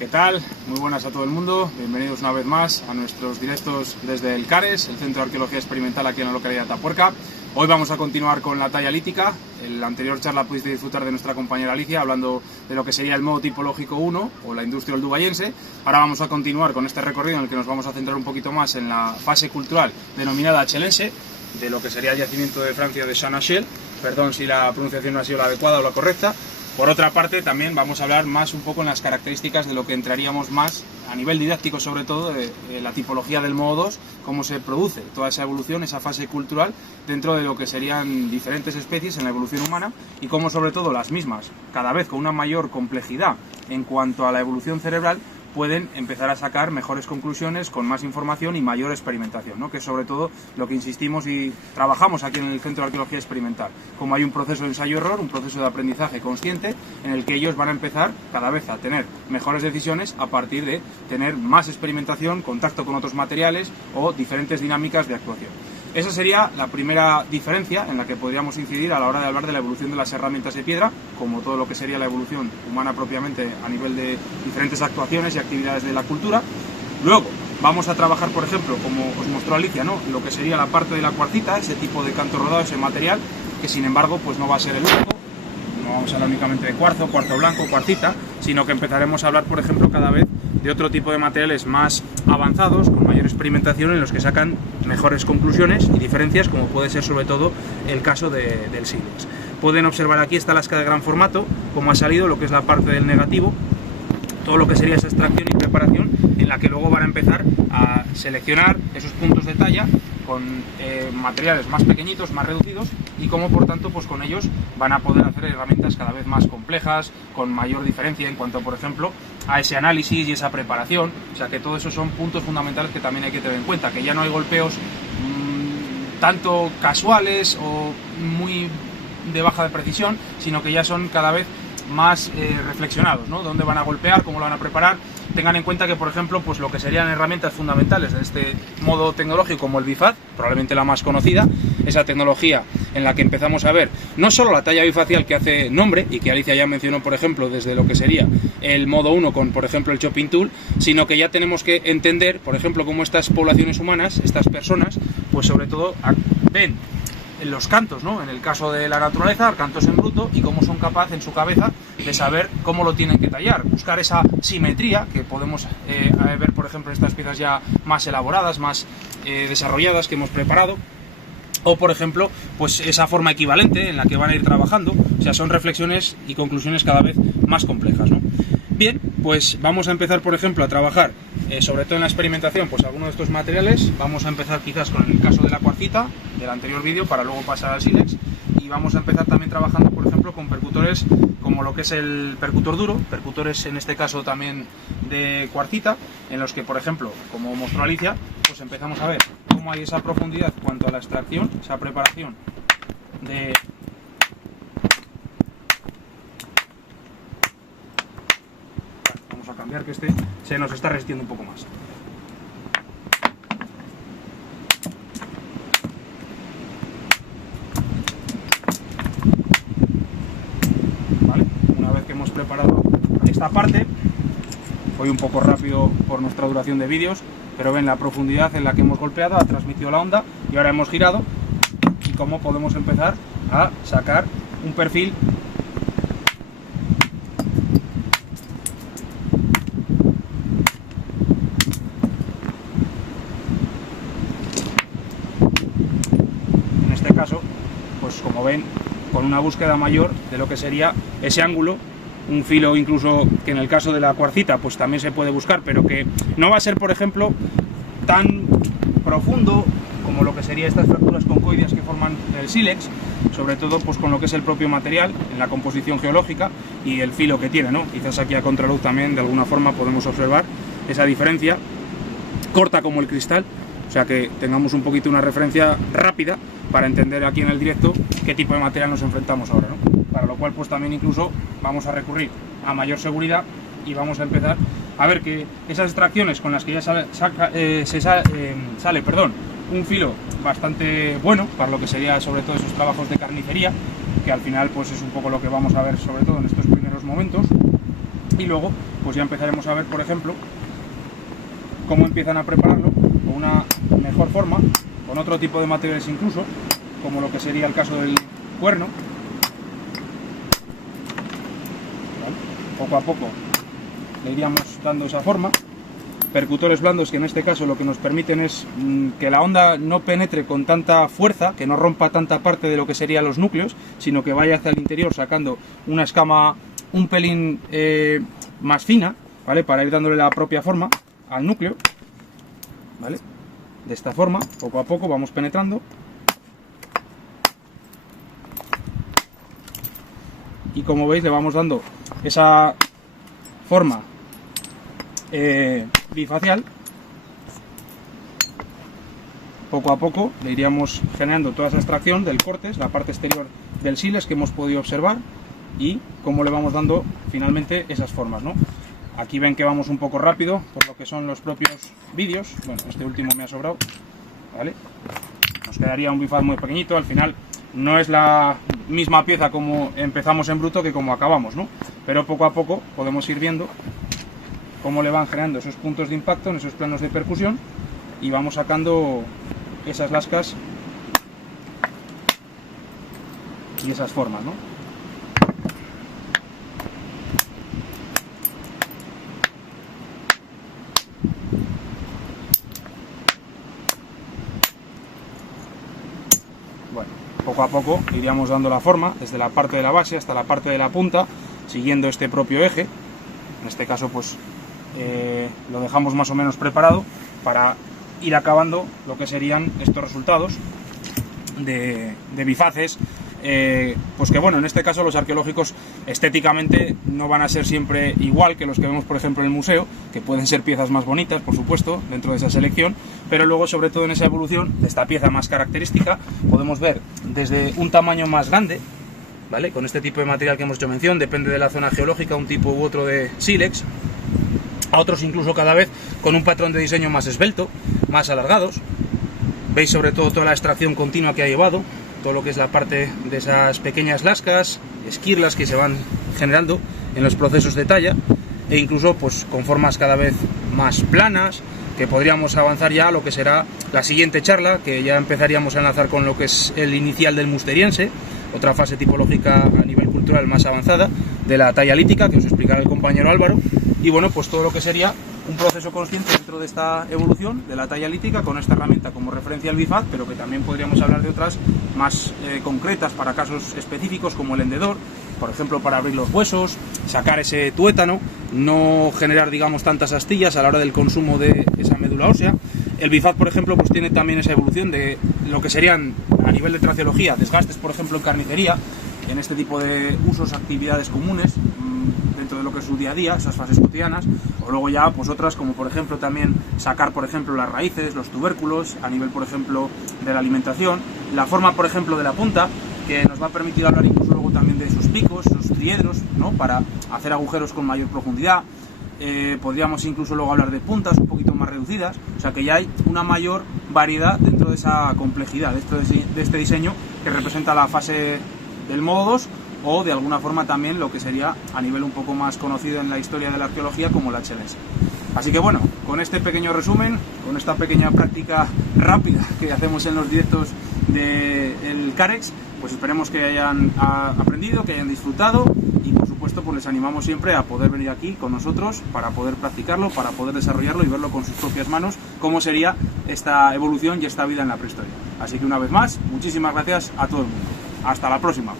¿Qué tal? Muy buenas a todo el mundo, bienvenidos una vez más a nuestros directos desde el CARES, el Centro de Arqueología Experimental aquí en la localidad de Atapuerca. Hoy vamos a continuar con la talla lítica. En la anterior charla pudiste disfrutar de nuestra compañera Alicia hablando de lo que sería el modo tipológico 1 o la industria oldubayense. Ahora vamos a continuar con este recorrido en el que nos vamos a centrar un poquito más en la fase cultural denominada achelense, de lo que sería el yacimiento de Francia de Saint-Achel. Perdón si la pronunciación no ha sido la adecuada o la correcta. Por otra parte, también vamos a hablar más un poco en las características de lo que entraríamos más a nivel didáctico, sobre todo de la tipología del modo 2, cómo se produce toda esa evolución, esa fase cultural dentro de lo que serían diferentes especies en la evolución humana y cómo sobre todo las mismas, cada vez con una mayor complejidad en cuanto a la evolución cerebral, pueden empezar a sacar mejores conclusiones con más información y mayor experimentación, ¿no? Que es sobre todo lo que insistimos y trabajamos aquí en el Centro de Arqueología Experimental. Como hay un proceso de ensayo-error, un proceso de aprendizaje consciente en el que ellos van a empezar cada vez a tener mejores decisiones a partir de tener más experimentación, contacto con otros materiales o diferentes dinámicas de actuación. Esa sería la primera diferencia en la que podríamos incidir a la hora de hablar de la evolución de las herramientas de piedra, como todo lo que sería la evolución humana propiamente a nivel de diferentes actuaciones y actividades de la cultura. Luego vamos a trabajar, por ejemplo, como os mostró Alicia, ¿no? Lo que sería la parte de la cuarcita, ese tipo de canto rodado, ese material, que sin embargo pues no va a ser el único. No vamos a hablar únicamente de cuarzo, cuarzo blanco, cuarcita, sino que empezaremos a hablar, por ejemplo, cada vez de otro tipo de materiales más avanzados, con mayor experimentación, en los que sacan mejores conclusiones y diferencias, como puede ser sobre todo el caso del sílex. Pueden observar aquí esta lasca de gran formato, como ha salido lo que es la parte del negativo, todo lo que sería esa extracción y preparación, en la que luego van a empezar a seleccionar esos puntos de talla con materiales más pequeñitos, más reducidos, y como por tanto pues con ellos van a poder hacer herramientas cada vez más complejas, con mayor diferencia en cuanto por ejemplo a ese análisis y esa preparación. O sea que todo eso son puntos fundamentales que también hay que tener en cuenta, que ya no hay golpeos tanto casuales o muy de baja de precisión, sino que ya son cada vez más reflexionados, ¿no? Dónde van a golpear, cómo lo van a preparar. Tengan en cuenta que, por ejemplo, pues lo que serían herramientas fundamentales de este modo tecnológico como el BIFAD, probablemente la más conocida, esa tecnología en la que empezamos a ver no solo la talla bifacial que hace nombre y que Alicia ya mencionó, por ejemplo, desde lo que sería el modo 1 con, por ejemplo, el chopping tool, sino que ya tenemos que entender, por ejemplo, cómo estas poblaciones humanas, estas personas, pues sobre todo ven en los cantos, ¿no? En el caso de la naturaleza, cantos en bruto, y cómo son capaces en su cabeza de saber cómo lo tienen que tallar, buscar esa simetría que podemos ver, por ejemplo, en estas piezas ya más elaboradas, más desarrolladas que hemos preparado, o por ejemplo, pues esa forma equivalente en la que van a ir trabajando. O sea, son reflexiones y conclusiones cada vez más complejas, ¿no? Bien, pues vamos a empezar, por ejemplo, a trabajar, sobre todo en la experimentación, pues algunos de estos materiales. Vamos a empezar quizás con el caso de la cuarcita, del anterior vídeo, para luego pasar al sílex. Y vamos a empezar también trabajando, por ejemplo, con percutores como lo que es el percutor duro, percutores en este caso también de cuarcita, en los que, por ejemplo, como mostró Alicia, pues empezamos a ver cómo hay esa profundidad en cuanto a la extracción, esa preparación de... Vamos a cambiar, que este se nos está resistiendo un poco más. ¿Vale? Una vez que hemos preparado esta parte, voy un poco rápido por nuestra duración de vídeos, pero ven la profundidad en la que hemos golpeado, ha transmitido la onda y ahora hemos girado, y cómo podemos empezar a sacar un perfil en este caso, pues como ven, con una búsqueda mayor de lo que sería ese ángulo, un filo incluso que en el caso de la cuarcita pues también se puede buscar, pero que no va a ser, por ejemplo, tan profundo como lo que sería estas fracturas concoideas que forman el sílex, sobre todo pues con lo que es el propio material en la composición geológica y el filo que tiene, ¿no? Quizás aquí a contraluz también de alguna forma podemos observar esa diferencia, corta como el cristal. O sea que tengamos un poquito una referencia rápida para entender aquí en el directo qué tipo de material nos enfrentamos ahora, ¿no? Para lo cual pues también incluso vamos a recurrir a mayor seguridad y vamos a empezar a ver que esas extracciones con las que ya sale un filo bastante bueno para lo que sería sobre todo esos trabajos de carnicería, que al final pues es un poco lo que vamos a ver sobre todo en estos primeros momentos. Y luego pues ya empezaremos a ver, por ejemplo, cómo empiezan a prepararlo con una mejor forma, con otro tipo de materiales incluso, como lo que sería el caso del cuerno. ¿Vale? Poco a poco le iríamos dando esa forma. Percutores blandos que en este caso lo que nos permiten es que la onda no penetre con tanta fuerza, que no rompa tanta parte de lo que serían los núcleos, sino que vaya hacia el interior sacando una escama un pelín más fina, ¿vale? Para ir dándole la propia forma al núcleo, ¿vale? De esta forma, poco a poco vamos penetrando. Y como veis le vamos dando esa forma bifacial. Poco a poco le iríamos generando toda esa extracción del cortes, la parte exterior del siles que hemos podido observar, y cómo le vamos dando finalmente esas formas, ¿no? Aquí ven que vamos un poco rápido por lo que son los propios vídeos. Bueno, este último me ha sobrado, ¿vale? Nos quedaría un bifaz muy pequeñito. Al final no es la misma pieza como empezamos en bruto que como acabamos, ¿no? Pero poco a poco podemos ir viendo cómo le van generando esos puntos de impacto en esos planos de percusión y vamos sacando esas lascas y esas formas, ¿no? Bueno, poco a poco iríamos dando la forma desde la parte de la base hasta la parte de la punta, siguiendo este propio eje. En este caso pues lo dejamos más o menos preparado para ir acabando lo que serían estos resultados de bifaces, pues que bueno, en este caso los arqueológicos estéticamente no van a ser siempre igual que los que vemos por ejemplo en el museo, que pueden ser piezas más bonitas por supuesto dentro de esa selección, pero luego sobre todo en esa evolución de esta pieza más característica podemos ver desde un tamaño más grande, ¿vale? Con este tipo de material que hemos hecho mención, depende de la zona geológica, un tipo u otro de sílex, a otros incluso cada vez con un patrón de diseño más esbelto, más alargados. Veis sobre todo toda la extracción continua que ha llevado, todo lo que es la parte de esas pequeñas lascas, esquirlas que se van generando en los procesos de talla, e incluso pues con formas cada vez más planas, que podríamos avanzar ya a lo que será la siguiente charla, que ya empezaríamos a enlazar con lo que es el inicial del musteriense, otra fase tipológica a nivel cultural más avanzada de la talla lítica, que os explicará el compañero Álvaro. Y bueno, pues todo lo que sería un proceso consciente dentro de esta evolución de la talla lítica con esta herramienta como referencia al bifaz, pero que también podríamos hablar de otras más concretas para casos específicos como el hendedor, por ejemplo para abrir los huesos, sacar ese tuétano, no generar digamos tantas astillas a la hora del consumo de esa médula ósea. El bifaz por ejemplo pues tiene también esa evolución de lo que serían a nivel de traceología, desgastes por ejemplo en carnicería, en este tipo de usos, actividades comunes dentro de lo que es su día a día, esas fases cotidianas, o luego ya pues otras como por ejemplo también sacar por ejemplo las raíces, los tubérculos, a nivel por ejemplo de la alimentación, la forma por ejemplo de la punta, que nos va a permitir hablar incluso luego también de sus picos, sus triedros, ¿no? Para hacer agujeros con mayor profundidad. Podríamos incluso luego hablar de puntas un poquito más reducidas, o sea que ya hay una mayor variedad dentro de esa complejidad, de este diseño que representa la fase del modo 2, o de alguna forma también lo que sería a nivel un poco más conocido en la historia de la arqueología como la HLS. Así que bueno, con este pequeño resumen, con esta pequeña práctica rápida que hacemos en los directos del Carex, pues esperemos que hayan aprendido, que hayan disfrutado, y por supuesto pues les animamos siempre a poder venir aquí con nosotros para poder practicarlo, para poder desarrollarlo y verlo con sus propias manos cómo sería esta evolución y esta vida en la prehistoria. Así que una vez más, muchísimas gracias a todo el mundo. Hasta la próxima.